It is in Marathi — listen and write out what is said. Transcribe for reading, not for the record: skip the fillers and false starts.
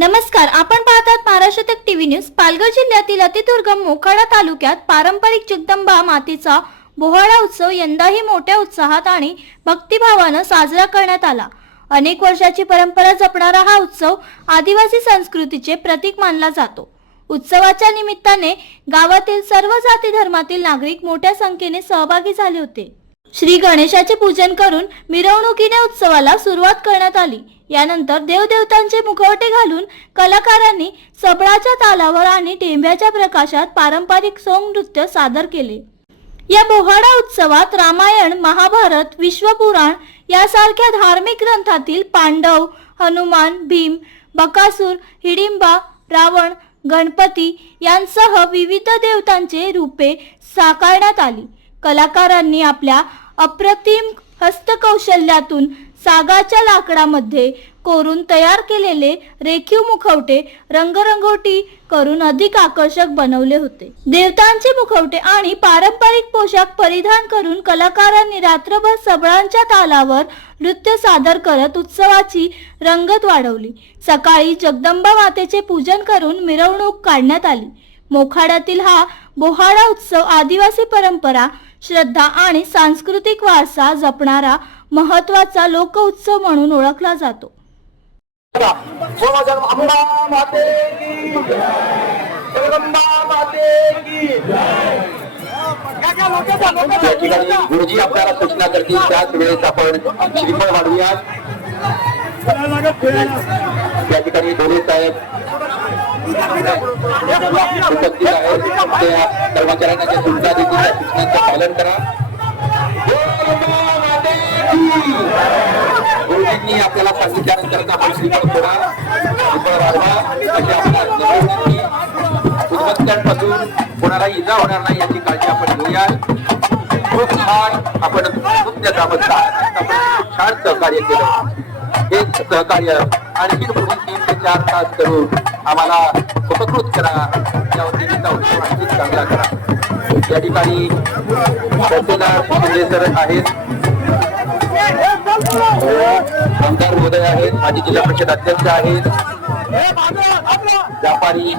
नमस्कार, आपण पाहतात महाराष्ट्र तक टीव्ही न्यूज। पालघर जिल्ह्यातील अतिदुर्गम मोखाडा तालुक्यात पारंपरिक जगदंबा मातेचा बोहाडा उत्सव यंदाही मोठ्या उत्साहात आणि भक्तिभावाने साजरा करण्यात आला। अनेक वर्षाची परंपरा जपणारा हा उत्सव आदिवासी संस्कृतीचे प्रतीक मानला जातो। उत्सवाच्या निमित्ताने गावातील सर्व जाती धर्मातील नागरिक मोठ्या संख्येने सहभागी झाले होते। श्री गणेशाचे पूजन करून मिरवणुकीने उत्सवाला सुरुवात करण्यात आली। यानंतर देवदेवतांचे मुखवटे घालून कलाकारांनी सबळाच्या तालावर आणि टेंब्याच्या प्रकाशात पारंपरिक सोंग नृत्य सादर केले। या बोहाडा उत्सवात रामायण, महाभारत, विश्वपुराण यासारख्या धार्मिक ग्रंथातील पांडव, हनुमान, भीम, बकासूर, हिडिंबा, रावण, गणपती यांसह विविध देवतांचे रूपे साकारण्यात आली। कलाकारांनी आपल्या अप्रतिम हस्तकौशल्यातून सागाच्या लाकडामध्ये कोरून तयार केलेले रेखीव मुखवटे रंगरंगोटी करून अधिक आकर्षक बनवले होते। देवतांचे मुखवटे आणि पारंपरिक पोशाख परिधान करून कलाकारांनी रात्रभर सबळांच्या तालावर नृत्य सादर करत उत्सवाची रंगत वाढवली। सकाळी जगदंबा मातेचे पूजन करून मिरवणूक काढण्यात आली। मोखाड्यातील हा बोहाडा उत्सव आदिवासी परंपरा, श्रद्धा आणि सांस्कृतिक वारसा जपणारा महत्त्वाचा लोक उत्सव म्हणून ओळखला जातो। गुरुजी आपल्याला सूचना करतील त्याच वेळेस आपण श्रीफळ वाढूया। या ठिकाणी धोले साहेब उपस्थित आहेत, त्या कर्मचाऱ्यांना ज्या सूचना देतील त्या सूचनांचं पालन करा। गुरुजींनी आपल्याला सांगितल्यानंतर आपण श्रीफळ फोडा, श्रीफळ वाढवा, म्हणजे आपल्या कोणाला इजा होणार नाही याची काळजी आपण घेऊया। खूप छान आपण नृत्य गावात आपण छान सहकार्य केलं। हे सहकार्य आणखी 3 ते 4 तास करून आम्हाला उपकृत करा, या वतीचा उत्सव आणखी चांगला करा। या ठिकाणी सर आहेत, आमदार महोदय आहेत, माजी जिल्हा परिषद अध्यक्ष आहेत, व्यापारी